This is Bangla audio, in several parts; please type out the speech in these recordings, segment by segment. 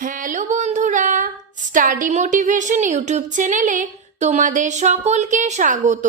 হ্যালো বন্ধুরা, স্টাডি মোটিভেশন ইউটিউব চ্যানেলে তোমাদের সকলকে স্বাগত।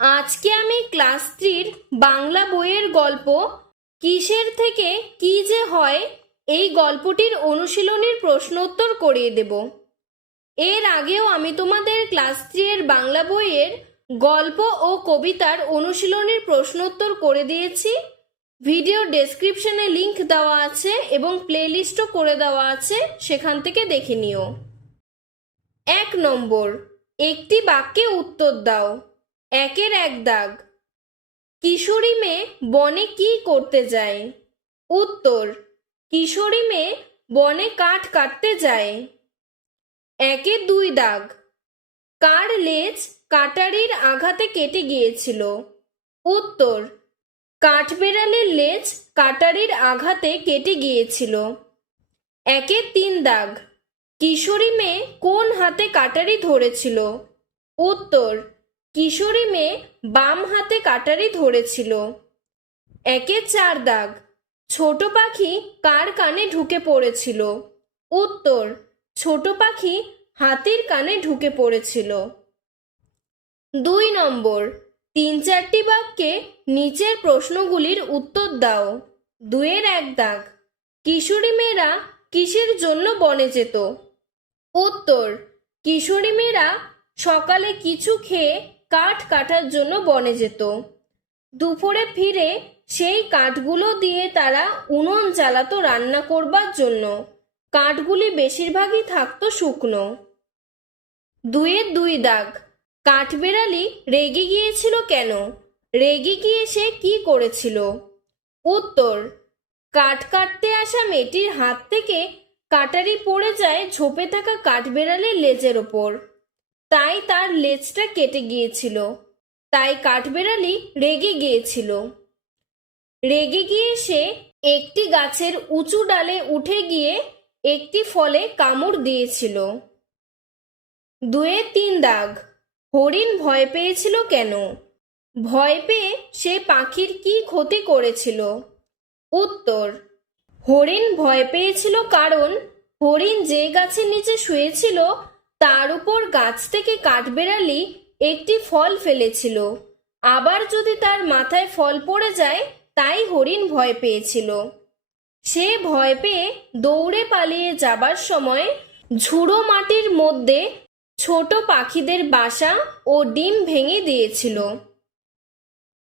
আজকে আমি ক্লাস 3 বাংলা বইয়ের গল্প কিসের থেকে কি যে হয় এই গল্পটির অনুশীলনীর প্রশ্নোত্তর করিয়ে দেব। এর আগেও আমি তোমাদের ক্লাস 3 এর বাংলা বইয়ের গল্প ও কবিতার অনুশীলনীর প্রশ্নোত্তর করে দিয়েছি। ভিডিও ডেসক্রিপশনে লিংক দেওয়া আছে এবং প্লেলিস্টও করে দেওয়া আছে, সেখান থেকে দেখে নিও। 1 নম্বর, একটি বাক্যে উত্তর দাও। 1-এর 1 দাগ। কিশোরী মেয়ে বনে কি করতে যায়? উত্তর, কিশোরী মেয়ে বনে কাঠ কাটতে যায়। 1-এর 2 দাগ। কার লেজ কাটারির আঘাতে কেটে গিয়েছিল? উত্তর, কাঠবেড়ালির লেজ কাটারির আঘাতে কেটে গিয়েছিল। 1-এর 3 দাগ। কিশোরী মেয়ে কোন হাতে কাটারি ধরেছিল? উত্তর, কিশোরী মেয়ে বাম হাতে কাটারি ধরেছিল। 1-এর 4 দাগ। ছোট পাখি কার কানে ঢুকে পড়েছিল? উত্তর, ছোট পাখি হাতির কানে ঢুকে পড়েছিল। 2 নম্বর, 3-4টি বাক্যে নিচের প্রশ্নগুলির উত্তর দাও। 2-এর 1 দাগ। কিশোরী মেয়েরা কিসের জন্য বনে যেত? উত্তর, কিশোরী মেয়েরা সকালে কিছু খেয়ে কাঠ কাটার জন্য বনে যেত। দুপুরে ফিরে সেই কাঠগুলো দিয়ে তারা উনুন জ্বালাতো রান্না করবার জন্য। কাঠগুলি বেশিরভাগই থাকতো শুকনো। 2-এর 2 দাগ। কাঠবেড়ালি রেগে গিয়েছিল কেন? রেগে গিয়ে সে কি করেছিল? উত্তর, কাঠ কাটতে আসা মেয়েটির হাত থেকে কাটারি পড়ে যায় ঝোপে থাকা কাঠবেড়ালির লেজের ওপর, তাই তার লেজটা কেটে গিয়েছিল। তাই কাঠবেড়ালি রেগে গিয়েছিল। রেগে গিয়ে সে একটি গাছের উঁচু ডালে উঠে গিয়ে একটি ফলে কামড় দিয়েছিল। 2-এর 3 দাগ। হরিণ ভয় পেয়েছিল কেন? ভয় পেয়ে সে পাখির কি ক্ষতি করেছিল? উত্তর, হরিণ ভয় পেয়েছিল কারণ হরিণ যে গাছের নিচে শুয়েছিল তার উপর গাছ থেকে কাঠবেড়ালি একটি ফল ফেলেছিল। আবার যদি তার মাথায় ফল পড়ে যায়, তাই হরিণ ভয় পেয়েছিল। সে ভয় পেয়ে দৌড়ে পালিয়ে যাবার সময় ঝুড়ো মাটির মধ্যে ছোট পাখিদের বাসা ও ডিম ভেঙে দিয়েছিল।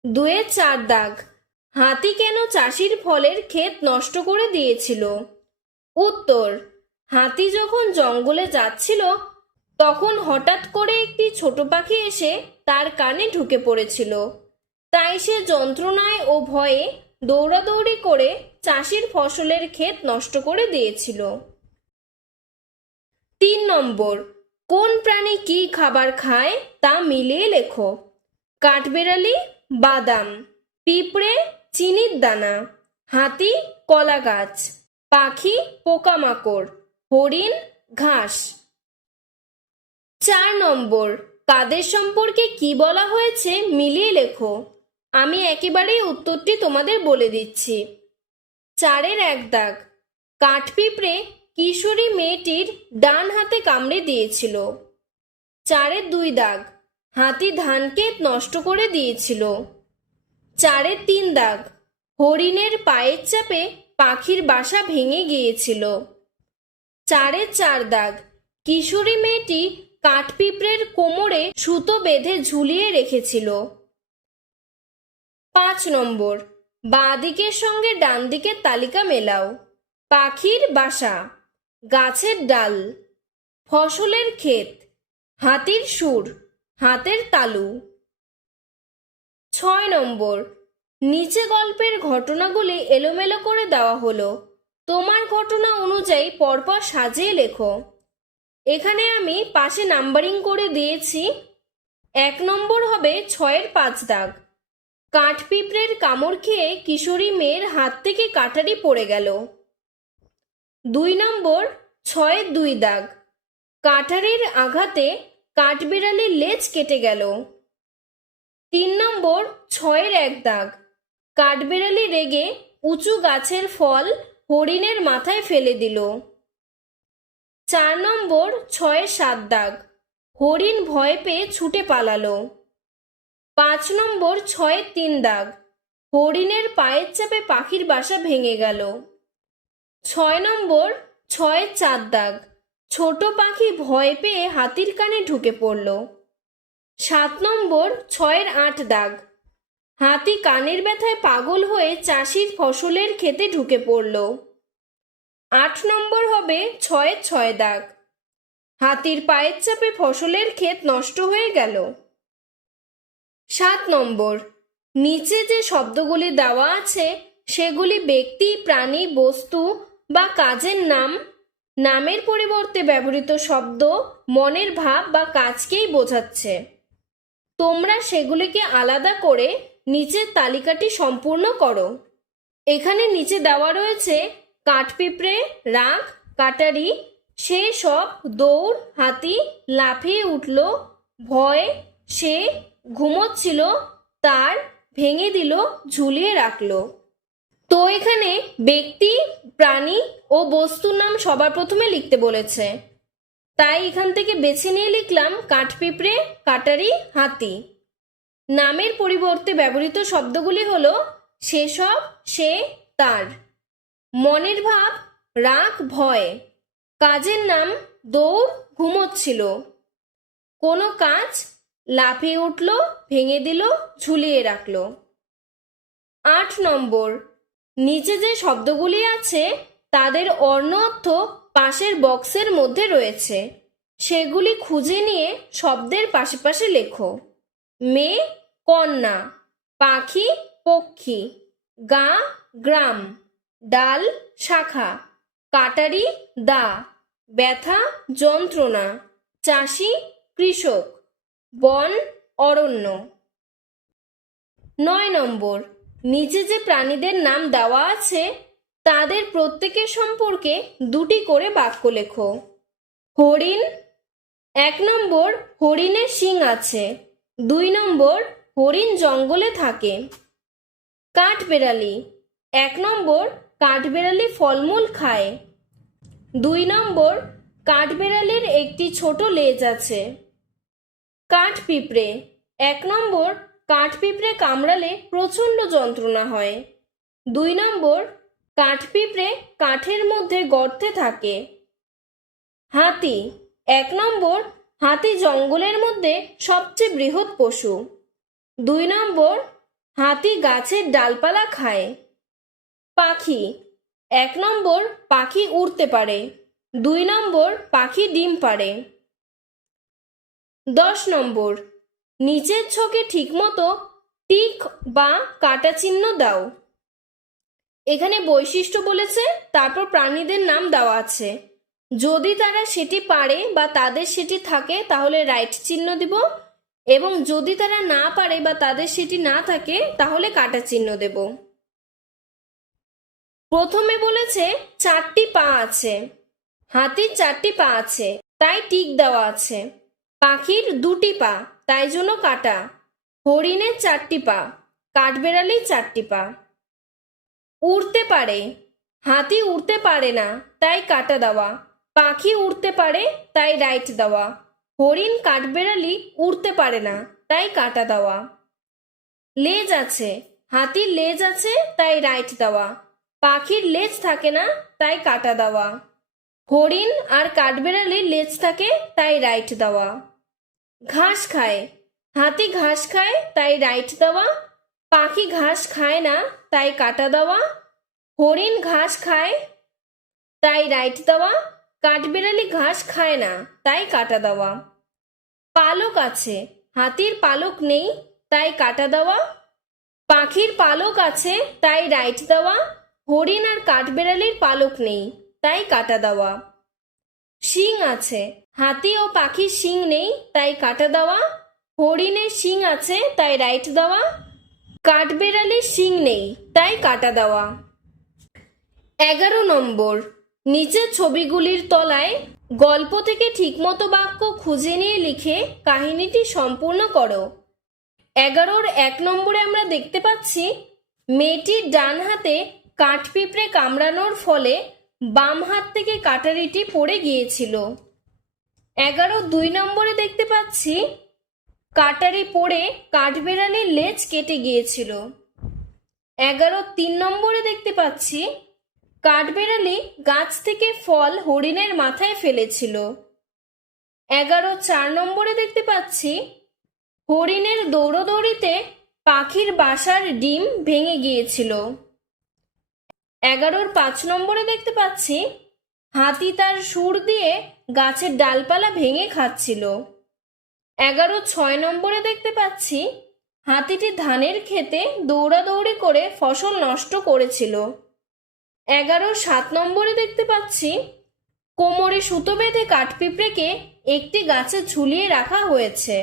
2-এর 4 দাগ। হাতি কেন চাষির ফলের ক্ষেত নষ্ট করে দিয়েছিল? উত্তর, হাতি যখন জঙ্গলে যাচ্ছিল তখন হঠাৎ করে একটি ছোট পাখি এসে তার কানে ঢুকে পড়েছিল, তাই সে যন্ত্রণায় ও ভয়ে দৌড়াদৌড়ি করে চাষির ফসলের ক্ষেত নষ্ট করে দিয়েছিল। 3 নম্বর, কোন প্রাণী কি খাবার খায় তা মিলিয়ে লেখো। কাঠবেড়ালি বাদাম, পিঁপড়ে চিনির দানা, হাতি কলা গাছ, পাখি পোকামাকড়, হরিণ ঘাস। 4 নম্বর, কাদের সম্পর্কে কি বলা হয়েছে মিলিয়ে লেখো। আমি একেবারেই উত্তরটি তোমাদের বলে দিচ্ছি। 4-এর 1 দাগ। কাঠপিঁপড়ে কিশোরী মেয়েটির ডান হাতে কামড়ে দিয়েছিল। 4-এর 2 দাগ। হাতি ধানক্ষেত নষ্ট করে দিয়েছিল। 4-এর 3 দাগ। হরিণের পায়ের চাপে পাখির বাসা ভেঙে গিয়েছিল। 4-এর 4 দাগ। কিশোরী মেয়েটি কাঠপিঁপড়ের কোমরে সুতো বেঁধে ঝুলিয়ে রেখেছিল। 5 নম্বর, বাঁ দিকের সঙ্গে ডান দিকের তালিকা মেলাও। পাখির বাসা, গাছের ডাল, ফসলের ক্ষেত, হাতির সুর, হাতের তালু। 6 নম্বর, নিচে গল্পের ঘটনাগুলি এলোমেলো করে দেওয়া হলো। তোমার ঘটনা অনুযায়ী পরপর সাজিয়ে লেখো। এখানে আমি পাশে নাম্বারিং করে দিয়েছি। 1 নম্বর হবে 6-এর 5 দাগ। কাঠপিঁপড়ের কামড় খেয়ে কিশোরী মেয়ের হাত থেকে কাটারি পড়ে গেল। 2 নম্বর, 6-এর 2 দাগ। কাটারির আঘাতে কাঠবিড়ালির লেজ কেটে গেল। 3 নম্বর, 6-এর 1 দাগ। কাঠবিড়ালি রেগে উঁচু গাছের ফল হরিণের মাথায় ফেলে দিল। 4 নম্বর 6 7 দাগ, হরিণ ভয় পেয়ে ছুটে পালালো। 5 নম্বর 6 3 দাগ, হরিণের পায়ের চাপে পাখির বাসা ভেঙে গেল। 6 নম্বর 6 4 দাগ, ছোট পাখি ভয় পেয়ে হাতির কানে ঢুকে পড়ল। 7 নম্বর 6 8 দাগ, হাতি কানের ব্যথায় পাগল হয়ে চাষির ফসলের ক্ষেতে ঢুকে পড়ল। 8 নম্বর হবে 6 6 দাগ, হাতির পায়ের চাপে ফসলের ক্ষেত নষ্ট হয়ে গেল। 7 নম্বর, নিচে যে শব্দগুলি দেওয়া আছে সেগুলি ব্যক্তি, প্রাণী, বস্তু বা কাজের নাম, নামের পরিবর্তে ব্যবহৃত শব্দ, মনের ভাব বা কাজকেই বোঝাচ্ছে। তোমরা সেগুলিকে আলাদা করে নিচের তালিকাটি সম্পূর্ণ করো। এখানে নিচে দেওয়া রয়েছে কাঠপিঁপড়ে, রাগ, কাটারি, সে সব, দৌড়, হাতি, লাফিয়ে উঠল, ভয়, সে, ঘুমোচ্ছিল, তার, ভেঙে দিল, ঝুলিয়ে রাখলো। তো এখানে ব্যক্তি, প্রাণী ও বস্তুর নাম সবার প্রথমে লিখতে বলেছে, তাই এখান থেকে বেছে নিয়ে লিখলাম কাঠপিঁপড়ে, কাটারি, হাতি। নামের পরিবর্তে ব্যবহৃত শব্দগুলি হলো সেসব, সে, তার। মনের ভাব রাগ, ভয়। কাজের নাম দৌড়, ঘুমোচ্ছিল। কোনো কাজ লাফিয়ে উঠল, ভেঙে দিল, ঝুলিয়ে রাখল। 8 নম্বর, নিচে যে শব্দগুলি আছে তাদের অন্য অর্থ পাশের বক্সের মধ্যে রয়েছে, সেগুলি খুঁজে নিয়ে শব্দের পাশে পাশে লেখো। মেয়ে, কন্যা, পাখি, পক্ষী, গা, গ্রাম, ডাল, শাখা, কাটারি, দা, ব্যথা, যন্ত্রণা, চাষি, কৃষক, বন, অরণ্য। 9 নম্বর, নিচে যে প্রাণীদের নাম দেওয়া আছে তাদের প্রত্যেকের সম্পর্কে দুটি করে বাক্য লেখো। হরিণ। 1 নম্বর, হরিণের শিং আছে। 2 নম্বর, হরিণ জঙ্গলে থাকে। কাঠবেড়ালি। 1 নম্বর, কাঠবেড়ালি ফলমূল খায়। 2 নম্বর, কাঠবেড়ালির একটি ছোট লেজ আছে। কাঠপিঁপড়ে। 1 নম্বর, কাঠপিঁপড়ে কামড়ালে প্রচণ্ড যন্ত্রণা হয়। 2 নম্বর, কাঠপিঁপড়ে কাঠের মধ্যে গর্তে থাকে। হাতি। 1 নম্বর, হাতি জঙ্গলের মধ্যে সবচেয়ে বৃহৎ পশু। 2 নম্বর, হাতি গাছের ডালপালা খায়। পাখি। 1 নম্বর, পাখি উড়তে পারে। 2 নম্বর, পাখি ডিম পাড়ে। 10 নম্বর, নিচের ছকে ঠিকমতো টিক বা কাটা চিহ্ন দাও। এখানে বৈশিষ্ট্য বলেছে, তারপর প্রাণীদের নাম দেওয়া আছে। যদি তারা সেটি পারে বা তাদের সেটি থাকে তাহলে রাইট চিহ্ন দিব, এবং যদি তারা না পারে বা তাদের সেটি না থাকে তাহলে কাটা চিহ্ন দেব। প্রথমে বলেছে 4টি পা আছে। হাতির 4টি পা আছে, তাই টিক দেওয়া আছে। পাখির 2টি পা, তাই জন্য কাটা। হরিণের 4টি পা, কাঠবেড়ালির 4টি পা। উড়তে পারে। হাতি উড়তে পারে না, তাই কাটা দেওয়া। পাখি উড়তে পারে, তাই রাইট দেওয়া। হরিণ, কাঠবেড়ালি উড়তে পারে না, তাই কাটা দেওয়া। লেজ আছে। হাতির লেজ আছে, তাই রাইট দেওয়া। পাখির লেজ থাকে না, তাই কাটা দেওয়া। হরিণ আর কাঠবেড়ালির লেজ থাকে, তাই রাইট দেওয়া। ঘাস খায়। হাতি ঘাস খায়, তাই রাইট দেওয়া। পাখি ঘাস খায় না, তাই কাটা দেওয়া। হরিণ ঘাস খায়, তাই রাইট দেওয়া। কাঠবেড়ালি ঘাস খায় না, তাই কাটা দেওয়া। পালক আছে। হাতির পালক নেই, তাই কাটা দেওয়া। পাখির পালক আছে, তাই রাইট দেওয়া। হরিণ আর কাঠবেড়ালির পালক নেই, তাই কাটা দেওয়া। শিং আছে। হাতি ও পাখির শিং নেই, তাই কাটা দেওয়া। হরিণের শিং আছে, তাই রাইট দেওয়া। কাঠবেড়ালির শিং নেই, তাই কাটা দেওয়া। 11 নম্বর, নিচের ছবিগুলির তলায় গল্প থেকে ঠিকমতো বাক্য খুঁজে নিয়ে লিখে কাহিনীটি সম্পূর্ণ করো। 11-র 1 নম্বরে আমরা দেখতে পাচ্ছি মেয়েটির ডান হাতে কাঠপিঁপড়ে কামড়ানোর ফলে বাম হাত থেকে কাটারিটি পড়ে গিয়েছিল। 11 নম্বরে দেখতে পাচ্ছি কাটারি পড়ে কাঠবেড়ালির লেজ কেটে গিয়েছিল। 11 নম্বরে দেখতে পাচ্ছি কাঠবেড়ালি গাছ থেকে ফল হরিণের মাথায় ফেলেছিল। 11 নম্বরে দেখতে পাচ্ছি হরিণের দৌড়দৌড়িতে পাখির বাসার ডিম ভেঙে গিয়েছিল। 11 নম্বরে দেখতে পাচ্ছি হাতি তার শুঁড় দিয়ে গাছের ডালপালা ভেঙে খাচ্ছিল। 11 নম্বরে দেখতে পাচ্ছি হাতিটি ধানের ক্ষেতে দৌড়াদৌড়ি করে ফসল নষ্ট করেছিল। 11 নম্বরে দেখতে পাচ্ছি কোমরে সুতো বেঁধে কাঠপিঁপড়েকে একটি গাছে ঝুলিয়ে রাখা হয়েছে।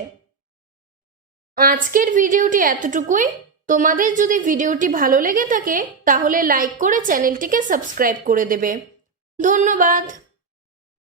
আজকের ভিডিওটি এতটুকুই। তোমাদের যদি ভিডিওটি ভালো লেগে থাকে তাহলে লাইক করে চ্যানেলটিকে সাবস্ক্রাইব করে দেবে। ধন্যবাদ।